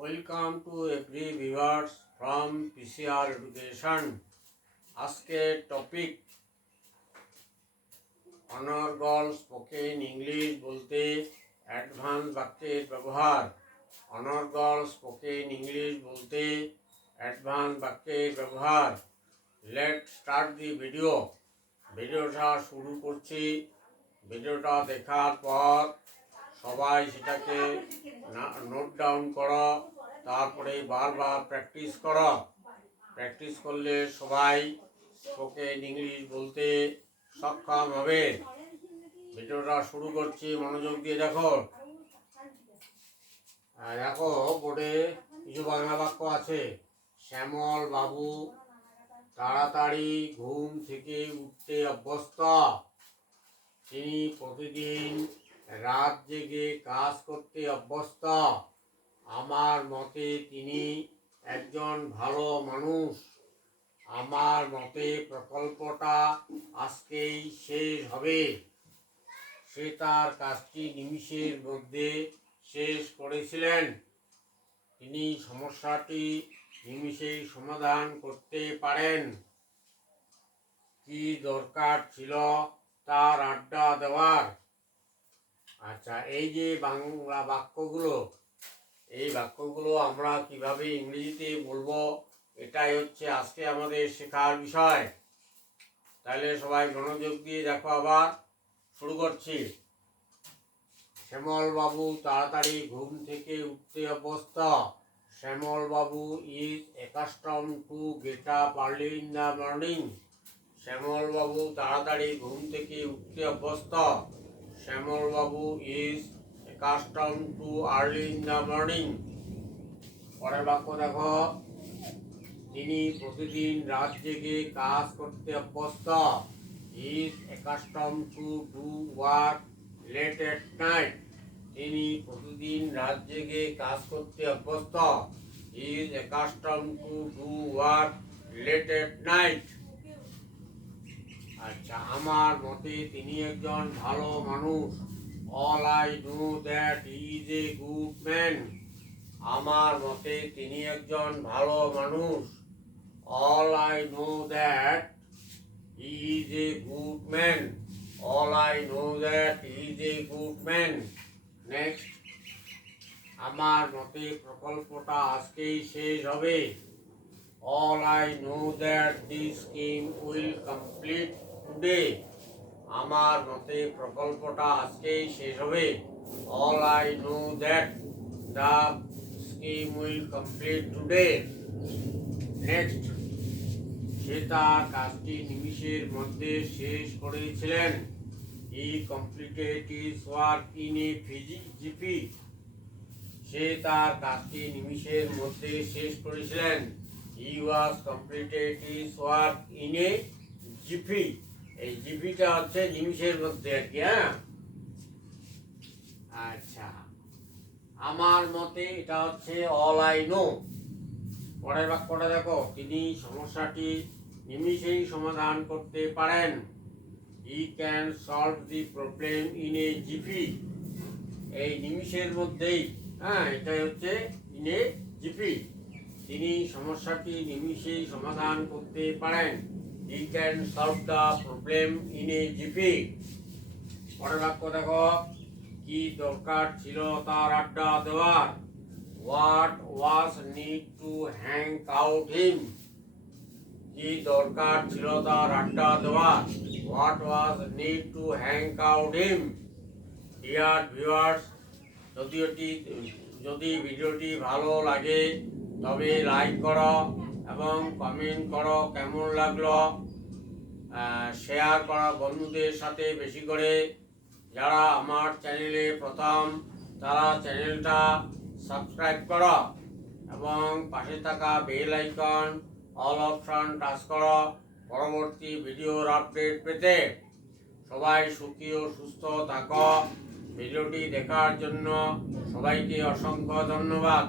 Welcome to every viewers from PCR education. আজকের topic অনর্গল spoken English বলতে advance বাক্যের ব্যবহার। অনর্গল স্পোকেন ইংলিশ বলতে অ্যাডভান্স বাক্যের ব্যবহার। লেট স্টার্ট দি ভিডিওটা শুরু করছি। ভিডিওটা দেখার পর সবাই সেটাকে নোট ডাউন করো, তারপরে বারবার প্র্যাকটিস করো। প্র্যাকটিস করলে সবাই স্পোকেন ইংলিশ বলতে সক্ষম হবে। ভিডিওটা শুরু করছি, মনোযোগ দিয়ে দেখো। দেখো বোর্ডে কিছু বাংলা বাক্য আছে। শ্যামল বাবু তাড়াতাড়ি ঘুম থেকে উঠতে অভ্যস্ত। তিনি প্রতিদিন রাত জেগে কাজ করতে অভ্যস্ত। আমার মতে তিনি একজন ভালো মানুষ। আমার মতে প্রকল্পটা আজকেই শেষ হবে। সে তার কাজটি নিমিষের মধ্যে শেষ করেছিলেন। তিনি সমস্যাটি নিমিষেই সমাধান করতে পারেন। কি দরকার ছিল তার আড্ডা দেওয়ার? আচ্ছা, এই যে বাংলা বাক্যগুলো, এই বাক্যগুলো আমরা কিভাবে ইংরেজিতে বলবো, এটাই হচ্ছে আজকে আমাদের শেখার বিষয়। তাহলে সবাই মনোযোগ দিয়ে দেখো। আবার শুরু করছি। শ্যামল বাবু তাড়াতাড়ি ঘুম থেকে উঠতে অভ্যস্ত। শ্যামল বাবু is accustomed to get up early in the morning. শ্যামল বাবু তাড়াতাড়ি ঘুম থেকে উঠতে অভ্যস্ত। শ্যামল বাবু is accustomed to early in the morning. পরের বাক্য দেখো। তিনি প্রতিদিন রাত জেগে কাজ করতে অভ্যস্ত। Is accustomed to do work late at night. তিনি প্রতিদিন রাত জেগে কাজ করতে অভ্যস্ত। Is accustomed to do work late at night. আচ্ছা, আমার মতে তিনি একজন ভালো মানুষ। All I know that he is a good man. আমার মতে তিনি একজন ভালো মানুষ। All I know that he is a good man. All I know that he is a good man. Next. আমার মতে প্রকল্পটা আজকেই শেষ হবে। All I know that this scheme will complete today. আমার মতে প্রকল্পটা আজকেই শেষ হবে। All I know that the scheme will complete today. Next. সে তার কাজটি নিমিষের মধ্যে শেষ করেছিলেন। He completed his work in a jiffy. সে তার কাজটি নিমিষের মধ্যে শেষ করেছিলেন। He was completed his work in a jiffy. এই জিপিটা হচ্ছে নিমিষের মধ্যে আর কি। হ্যাঁ, আচ্ছা, আমার মতে এটা হচ্ছে অল আই নো। পরের বাক্যটা দেখো। তিনি সমস্যাটি নিমিষেই সমাধান করতে পারেন। He can solve the problem in a GP. এই নিমিষের মধ্যেই, হ্যাঁ, এটাই হচ্ছে ইন এ জিপি। তিনি সমস্যাটি নিমিষেই সমাধান করতে পারেন। He can solve the problem in a GP. পরের বাক্য দেখো। কি দরকার ছিল তার আড্ডা দেওয়ার? What was need to hang out him? কি দরকার ছিল তার আড্ডা দেওয়ার? What was need to hang out him? Dear viewers, যদি ভিডিওটি ভালো লাগে তবে লাইক করো এবং কমেন্ট করো কেমন লাগলো। শেয়ার করো বন্ধুদের সাথে বেশি করে। যারা আমার চ্যানেলে প্রথম, তারা চ্যানেলটা সাবস্ক্রাইব করো এবং পাশে থাকা bell icon all option touch করো পরবর্তী ভিডিওর আপডেট পেতে। সবাই সুখী ও সুস্থ থাকো। ভিডিওটি দেখার জন্য সবাইকে অসংখ্য ধন্যবাদ।